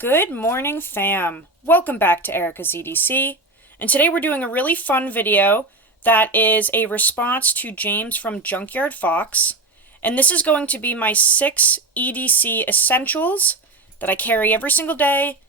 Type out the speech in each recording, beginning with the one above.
Good morning, fam. Welcome back to Erica's EDC. And today we're doing a really fun video that is a response to James from Junkyard Fox. And this is going to be my 6 EDC essentials that I carry every single day.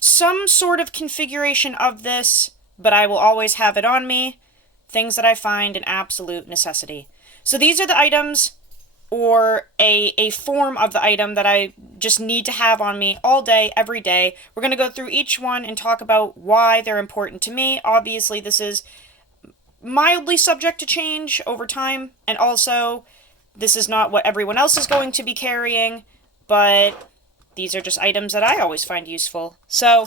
Some sort of configuration of this, but I will always have it on me. Things that I find an absolute necessity. So these are the items, or a form of the item that I just need to have on me all day, every day. We're going to go through each one and talk about why they're important to me. Obviously, this is mildly subject to change over time, and also, this is not what everyone else is going to be carrying, but these are just items that I always find useful. So,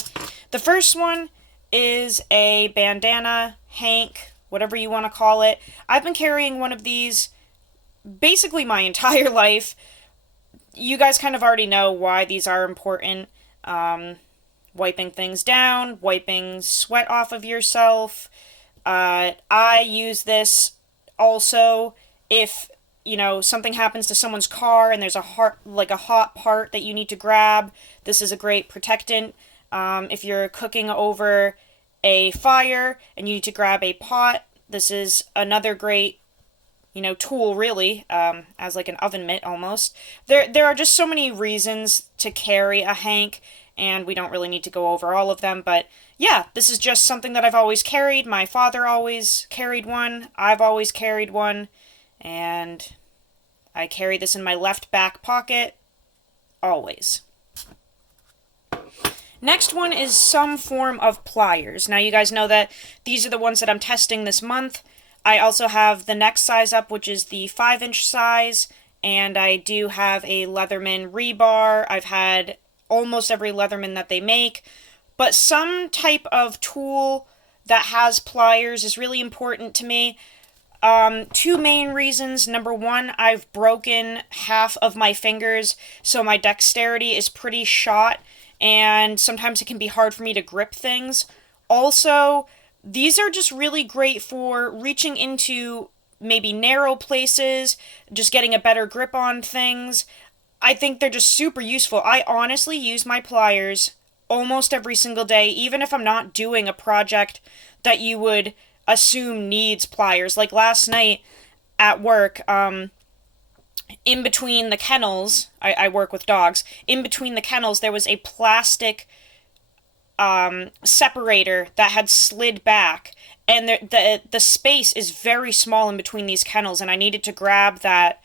the first one is a bandana, hank, whatever you want to call it. I've been carrying one of these basically my entire life. You guys kind of already know why these are important. Wiping things down, wiping sweat off of yourself. I use this also if, something happens to someone's car and there's a hot part that you need to grab. This is a great protectant. If you're cooking over a fire and you need to grab a pot, this is another great tool, really, as like an oven mitt almost. There are just so many reasons to carry a hank, and we don't really need to go over all of them, but yeah, this is just something that I've always carried. My father always carried one, I've always carried one, and I carry this in my left back pocket, always. Next one is some form of pliers. Now you guys know that these are the ones that I'm testing this month. I also have the next size up, which is the 5-inch size, and I do have a Leatherman rebar. I've had almost every Leatherman that they make, but some type of tool that has pliers is really important to me. Two main reasons. Number one, I've broken half of my fingers, so my dexterity is pretty shot, and sometimes it can be hard for me to grip things. Also, these are just really great for reaching into maybe narrow places, just getting a better grip on things. I think they're just super useful. I honestly use my pliers almost every single day, even if I'm not doing a project that you would assume needs pliers. Like last night at work, in between the kennels, I work with dogs, in between the kennels there was a plastic separator that had slid back, and the space is very small in between these kennels, and I needed to grab that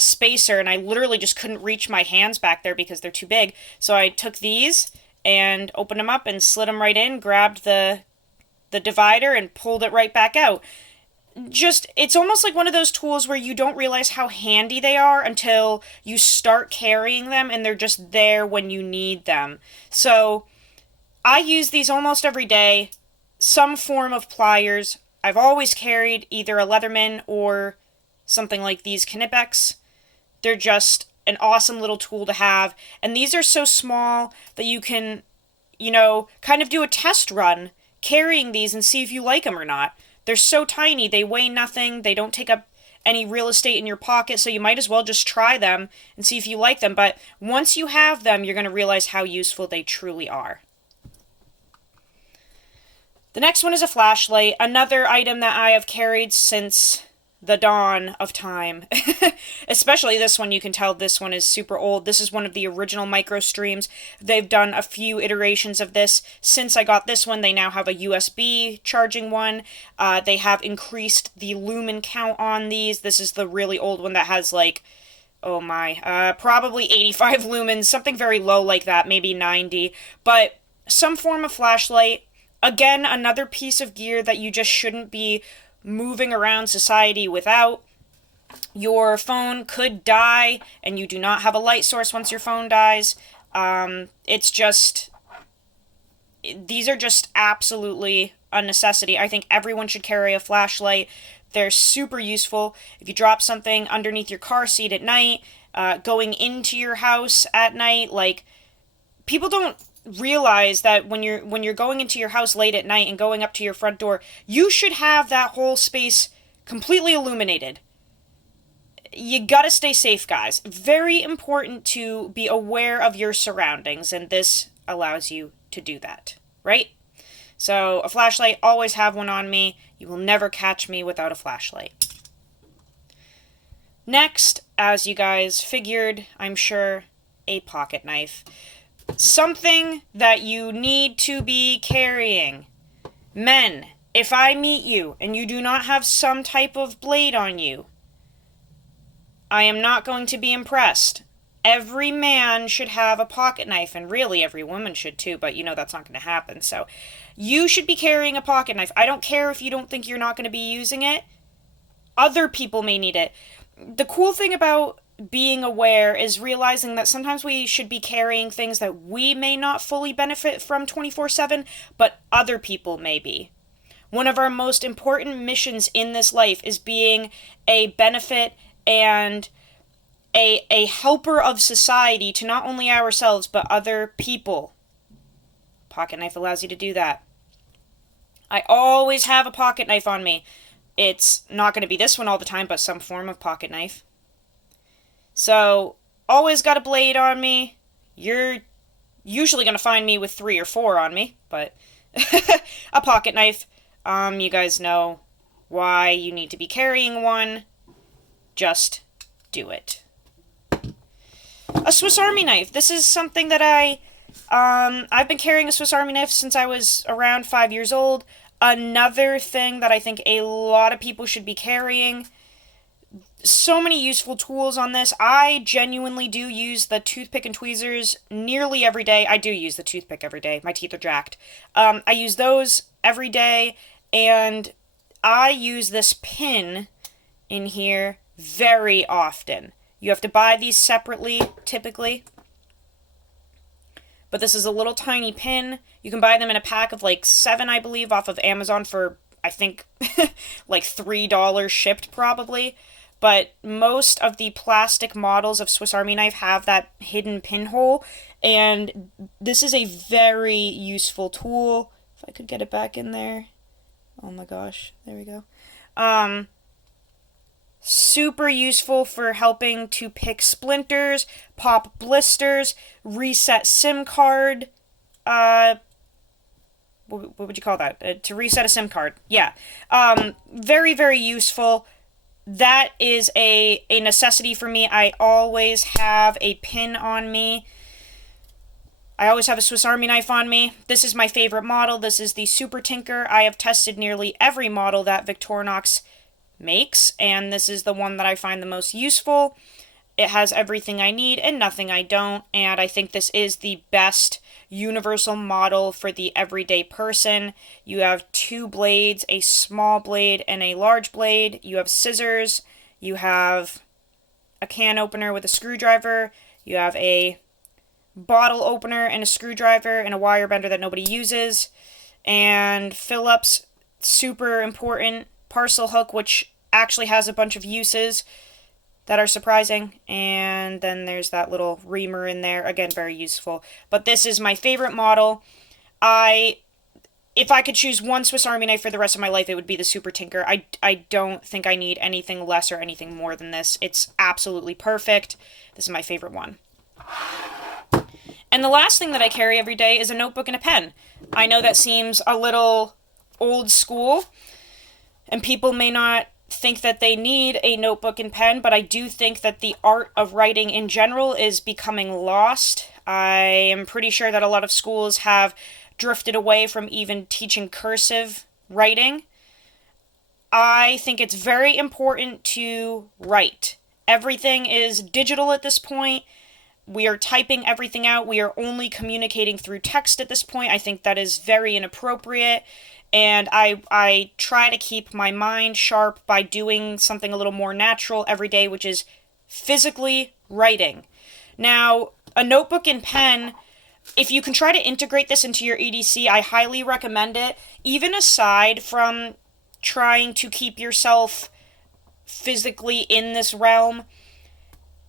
spacer, and I literally just couldn't reach my hands back there because they're too big. So I took these and opened them up and slid them right in, grabbed the divider and pulled it right back out. It's almost like one of those tools where you don't realize how handy they are until you start carrying them, and they're just there when you need them. So I use these almost every day, some form of pliers. I've always carried either a Leatherman or something like these Knipex. They're just an awesome little tool to have, and these are so small that you can, kind of do a test run carrying these and see if you like them or not. They're so tiny, they weigh nothing, they don't take up any real estate in your pocket, so you might as well just try them and see if you like them. But once you have them, you're going to realize how useful they truly are. The next one is a flashlight, another item that I have carried since the dawn of time. Especially this one, you can tell this one is super old. This is one of the original micro streams. They've done a few iterations of this. Since I got this one, they now have a USB charging one. They have increased the lumen count on these. This is the really old one that has probably 85 lumens, something very low like that, maybe 90. But some form of flashlight. Again, another piece of gear that you just shouldn't be moving around society without. Your phone could die, and you do not have a light source once your phone dies. These are just absolutely a necessity. I think everyone should carry a flashlight. They're super useful. If you drop something underneath your car seat at night, going into your house at night, people don't realize that when you're going into your house late at night and going up to your front door, you should have that whole space completely illuminated. you gotta stay safe, guys. Very important to be aware of your surroundings, and this allows you to do that, right? So, a flashlight, always have one on me. You will never catch me without a flashlight. Next, as you guys figured, I'm sure, a pocket knife. Something that you need to be carrying. Men, if I meet you and you do not have some type of blade on you, I am not going to be impressed. Every man should have a pocket knife, and really every woman should too, but you know that's not going to happen. So you should be carrying a pocket knife. I don't care if you don't think you're not going to be using it. Other people may need it. The cool thing about being aware is realizing that sometimes we should be carrying things that we may not fully benefit from 24/7, but other people may be. One of our most important missions in this life is being a benefit and a helper of society to not only ourselves, but other people. Pocket knife allows you to do that. I always have a pocket knife on me. It's not going to be this one all the time, but some form of pocket knife. So, always got a blade on me. You're usually going to find me with 3 or 4 on me, but a pocket knife. You guys know why you need to be carrying one. Just do it. A Swiss Army knife. This is something that I've been carrying a Swiss Army knife since I was around 5 years old. Another thing that I think a lot of people should be carrying. So many useful tools on this. I genuinely do use the toothpick and tweezers nearly every day. I do use the toothpick every day. My teeth are jacked. I use those every day, and I use this pin in here very often. You have to buy these separately, typically. But this is a little tiny pin. You can buy them in a pack of like 7, I believe, off of Amazon for, I think, like $3 shipped probably. But most of the plastic models of Swiss Army knife have that hidden pinhole. And this is a very useful tool. If I could get it back in there. Oh my gosh, there we go. Super useful for helping to pick splinters, pop blisters, reset SIM card. What would you call that? To reset a SIM card. Yeah. Very, very useful. That is a necessity for me. I always have a pin on me. I always have a Swiss Army knife on me. This is my favorite model. This is the Super Tinker. I have tested nearly every model that Victorinox makes, and this is the one that I find the most useful. It has everything I need and nothing I don't, and I think this is the best universal model for the everyday person. You have 2 blades, a small blade and a large blade. You have scissors. You have a can opener with a screwdriver. You have a bottle opener and a screwdriver and a wire bender that nobody uses. And Phillips, super important. Parcel hook, which actually has a bunch of uses that are surprising, and then there's that little reamer in there, again, very useful. But this is my favorite model. If I could choose one Swiss Army knife for the rest of my life, it would be the Super Tinker. I don't think I need anything less or anything more than this. It's absolutely perfect. This is my favorite one. And the last thing that I carry every day is a notebook and a pen. I know that seems a little old school, and people may not think that they need a notebook and pen, but I do think that the art of writing in general is becoming lost. I am pretty sure that a lot of schools have drifted away from even teaching cursive writing. I think it's very important to write. Everything is digital at this point. We are typing everything out. We are only communicating through text at this point. I think that is very inappropriate. And I try to keep my mind sharp by doing something a little more natural every day, which is physically writing. Now, a notebook and pen, if you can try to integrate this into your EDC, I highly recommend it. Even aside from trying to keep yourself physically in this realm,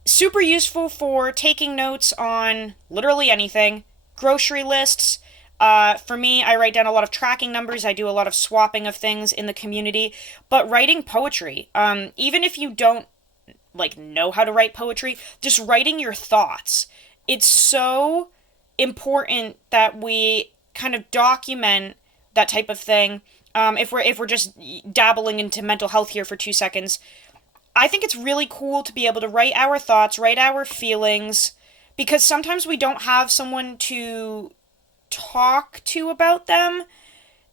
super useful for taking notes on literally anything, grocery lists. For me, I write down a lot of tracking numbers. I do a lot of swapping of things in the community. But writing poetry, even if you don't like know how to write poetry, just writing your thoughts. It's so important that we kind of document that type of thing. If we're just dabbling into mental health here for 2 seconds, I think it's really cool to be able to write our thoughts, write our feelings, because sometimes we don't have someone to talk to about them,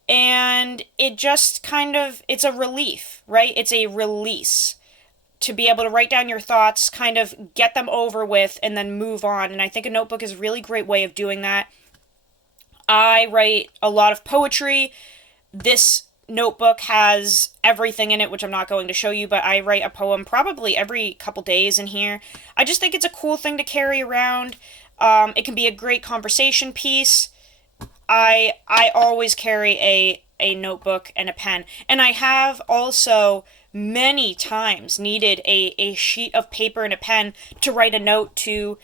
and it just kind of, it's a relief, right? It's a release to be able to write down your thoughts, kind of get them over with, and then move on. And I think a notebook is a really great way of doing that. I write a lot of poetry. This notebook has everything in it, which I'm not going to show you, but I write a poem probably every couple days in here. I just think it's a cool thing to carry around. It can be a great conversation piece. I always carry a notebook and a pen. And I have also many times needed a sheet of paper and a pen to write a note to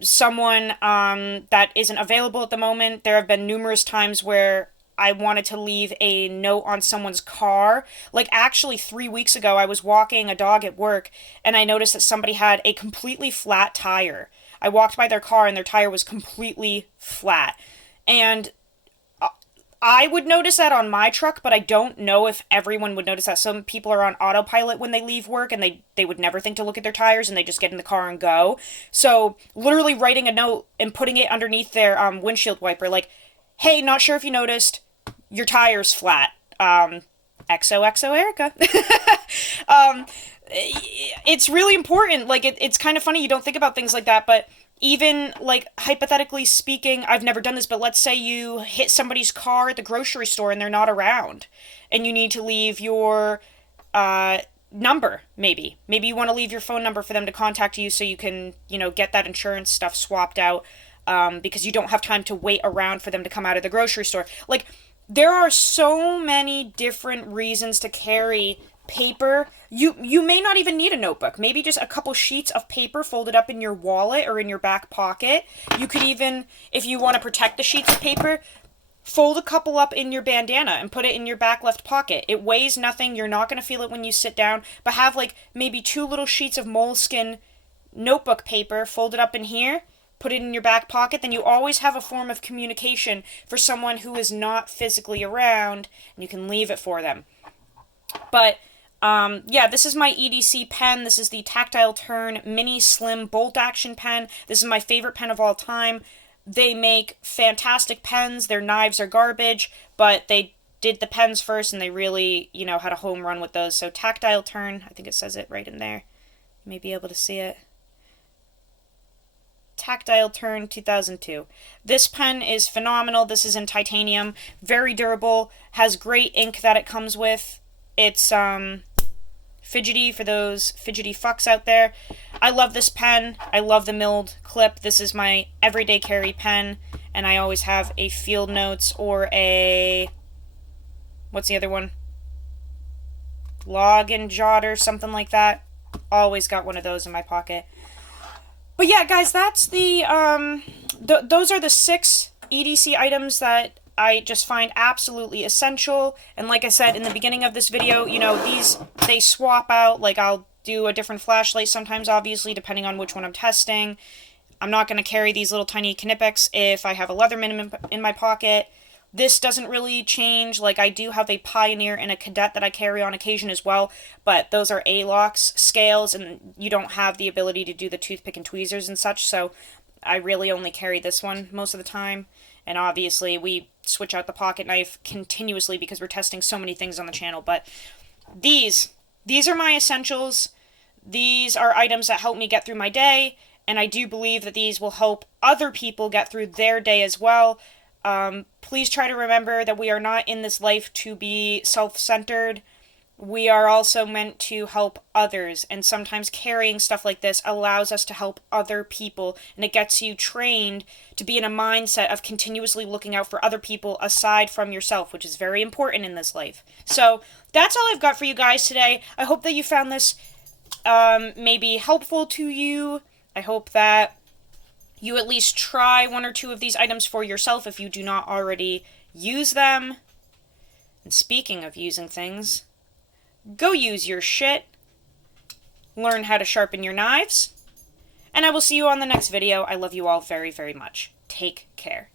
someone that isn't available at the moment. There have been numerous times where I wanted to leave a note on someone's car. Like, actually 3 weeks ago, I was walking a dog at work, and I noticed that somebody had a completely flat tire. I walked by their car, and their tire was completely flat. And I would notice that on my truck, but I don't know if everyone would notice that. Some people are on autopilot when they leave work, and they would never think to look at their tires, and they just get in the car and go. So, literally writing a note and putting it underneath their windshield wiper, like, hey, not sure if you noticed, your tire's flat. XOXO Erica. It's really important. Like, it's kind of funny, you don't think about things like that, but even, like, hypothetically speaking, I've never done this, but let's say you hit somebody's car at the grocery store and they're not around, and you need to leave your number, maybe. Maybe you want to leave your phone number for them to contact you so you can, get that insurance stuff swapped out, because you don't have time to wait around for them to come out of the grocery store. Like, there are so many different reasons to carry paper. You may not even need a notebook. Maybe just a couple sheets of paper folded up in your wallet or in your back pocket. You could even, if you want to protect the sheets of paper, fold a couple up in your bandana and put it in your back left pocket. It weighs nothing. You're not going to feel it when you sit down. But have, like, maybe 2 little sheets of moleskin notebook paper folded up in here. Put it in your back pocket, then you always have a form of communication for someone who is not physically around, and you can leave it for them. But, yeah, this is my EDC pen. This is the Tactile Turn Mini Slim Bolt Action pen. This is my favorite pen of all time. They make fantastic pens. Their knives are garbage, but they did the pens first, and they really, had a home run with those. So Tactile Turn, I think it says it right in there. You may be able to see it. Tactile Turn 2002. This pen is phenomenal. This is in titanium, very durable, has great ink that it comes with. It's fidgety for those fidgety fucks out there. I love this pen. I love the milled clip. This is my everyday carry pen, and I always have a field notes or a, what's the other one? Log and jotter, something like that. Always got one of those in my pocket. But yeah, guys, that's the, those are the 6 EDC items that I just find absolutely essential. And like I said in the beginning of this video, these, they swap out. Like, I'll do a different flashlight sometimes, obviously, depending on which one I'm testing. I'm not going to carry these little tiny Knipex if I have a Leatherman in my pocket. This doesn't really change. Like, I do have a Pioneer and a Cadet that I carry on occasion as well, but those are A-locks scales, and you don't have the ability to do the toothpick and tweezers and such, so I really only carry this one most of the time. And obviously, we switch out the pocket knife continuously because we're testing so many things on the channel, but these are my essentials. These are items that help me get through my day, and I do believe that these will help other people get through their day as well. Please try to remember that we are not in this life to be self-centered. We are also meant to help others, and sometimes carrying stuff like this allows us to help other people, and it gets you trained to be in a mindset of continuously looking out for other people aside from yourself, which is very important in this life. So, that's all I've got for you guys today. I hope that you found this, maybe helpful to you. I hope that you at least try 1 or 2 of these items for yourself if you do not already use them. And speaking of using things, go use your shit. learn how to sharpen your knives. And I will see you on the next video. I love you all very, very much. Take care.